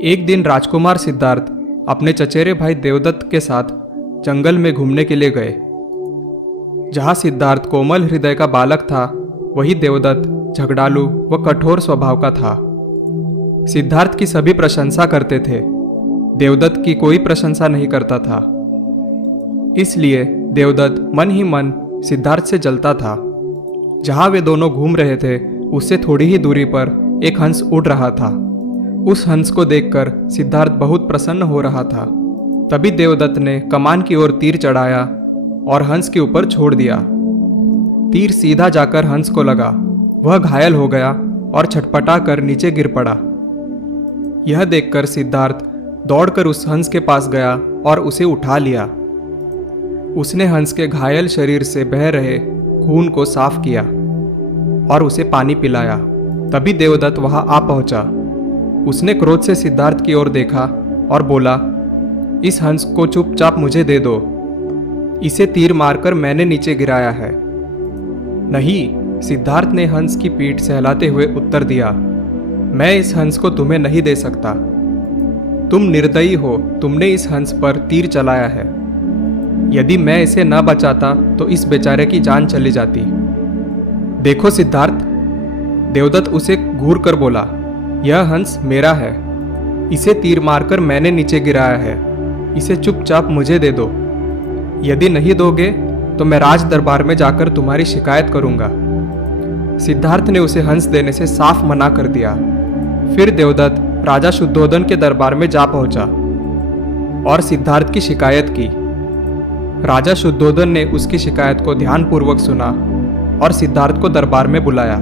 एक दिन राजकुमार सिद्धार्थ अपने चचेरे भाई देवदत्त के साथ जंगल में घूमने के लिए गए। जहां सिद्धार्थ कोमल हृदय का बालक था, वही देवदत्त झगड़ालू व कठोर स्वभाव का था। सिद्धार्थ की सभी प्रशंसा करते थे, देवदत्त की कोई प्रशंसा नहीं करता था। इसलिए देवदत्त मन ही मन सिद्धार्थ से जलता था। जहां वे दोनों घूम रहे थे, उससे थोड़ी ही दूरी पर एक हंस उड़ रहा था। उस हंस को देखकर सिद्धार्थ बहुत प्रसन्न हो रहा था। तभी देवदत्त ने कमान की ओर तीर चढ़ाया और हंस के ऊपर छोड़ दिया। तीर सीधा जाकर हंस को लगा। वह घायल हो गया और छटपटा कर नीचे गिर पड़ा। यह देखकर सिद्धार्थ दौड़कर उस हंस के पास गया और उसे उठा लिया। उसने हंस के घायल शरीर से बह रहे खून को साफ किया और उसे पानी पिलाया। तभी देवदत्त वहां आ पहुंचा। उसने क्रोध से सिद्धार्थ की ओर देखा और बोला, इस हंस को चुपचाप मुझे दे दो। इसे तीर मारकर मैंने नीचे गिराया है। नहीं, सिद्धार्थ ने हंस की पीठ सहलाते हुए उत्तर दिया, मैं इस हंस को तुम्हें नहीं दे सकता। तुम निर्दयी हो, तुमने इस हंस पर तीर चलाया है। यदि मैं इसे न बचाता तो इस बेचारे की जान चली जाती। देखो सिद्धार्थ, देवदत्त उसे घूर कर बोला, यह हंस मेरा है। इसे तीर मारकर मैंने नीचे गिराया है। इसे चुपचाप मुझे दे दो। यदि नहीं दोगे तो मैं राज दरबार में जाकर तुम्हारी शिकायत करूंगा। सिद्धार्थ ने उसे हंस देने से साफ मना कर दिया। फिर देवदत्त राजा शुद्धोधन के दरबार में जा पहुंचा और सिद्धार्थ की शिकायत की। राजा शुद्धोधन ने उसकी शिकायत को ध्यानपूर्वक सुना और सिद्धार्थ को दरबार में बुलाया।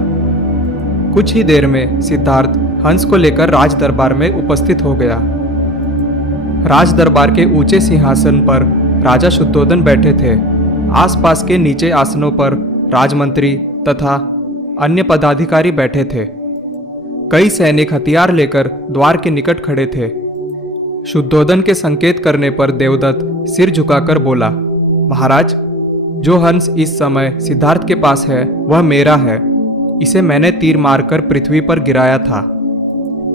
कुछ ही देर में सिद्धार्थ हंस को लेकर राज दरबार में उपस्थित हो गया। राज दरबार के ऊंचे सिंहासन पर राजा शुद्धोधन बैठे थे। आसपास के नीचे आसनों पर राजमंत्री तथा अन्य पदाधिकारी बैठे थे। कई सैनिक हथियार लेकर द्वार के निकट खड़े थे। शुद्धोधन के संकेत करने पर देवदत्त सिर झुकाकर बोला, महाराज, जो हंस इस समय सिद्धार्थ के पास है वह मेरा है। इसे मैंने तीर मारकर पृथ्वी पर गिराया था।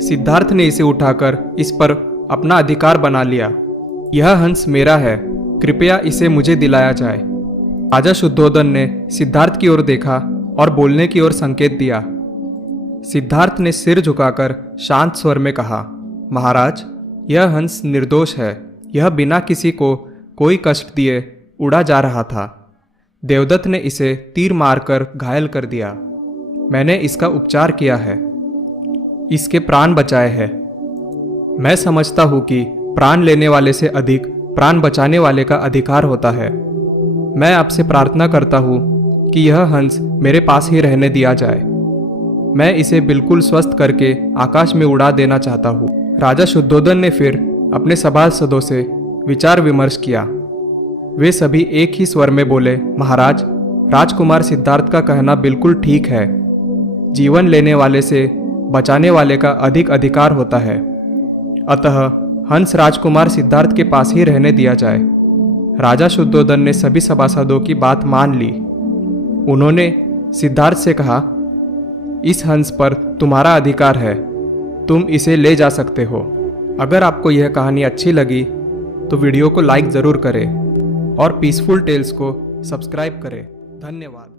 सिद्धार्थ ने इसे उठाकर इस पर अपना अधिकार बना लिया। यह हंस मेरा है, कृपया इसे मुझे दिलाया जाए। राजा शुद्धोधन ने सिद्धार्थ की ओर देखा और बोलने की ओर संकेत दिया। सिद्धार्थ ने सिर झुकाकर शांत स्वर में कहा, महाराज, यह हंस निर्दोष है। यह बिना किसी को कोई कष्ट दिए उड़ा जा रहा था। देवदत्त ने इसे तीर मारकर घायल कर दिया। मैंने इसका उपचार किया है, इसके प्राण बचाए हैं। मैं समझता हूं कि प्राण लेने वाले से अधिक प्राण बचाने वाले का अधिकार होता है। मैं आपसे प्रार्थना करता हूं कि यह हंस मेरे पास ही रहने दिया जाए। मैं इसे बिल्कुल स्वस्थ करके आकाश में उड़ा देना चाहता हूं। राजा शुद्धोधन ने फिर अपने सभासदों से विचार विमर्श किया। वे सभी एक ही स्वर में बोले, महाराज, राजकुमार सिद्धार्थ का कहना बिल्कुल ठीक है। जीवन लेने वाले से बचाने वाले का अधिक अधिकार होता है। अतः हंस राजकुमार सिद्धार्थ के पास ही रहने दिया जाए। राजा शुद्धोधन ने सभी सभासदों की बात मान ली। उन्होंने सिद्धार्थ से कहा, इस हंस पर तुम्हारा अधिकार है, तुम इसे ले जा सकते हो। अगर आपको यह कहानी अच्छी लगी तो वीडियो को लाइक ज़रूर करें और पीसफुल टेल्स को सब्सक्राइब करें। धन्यवाद।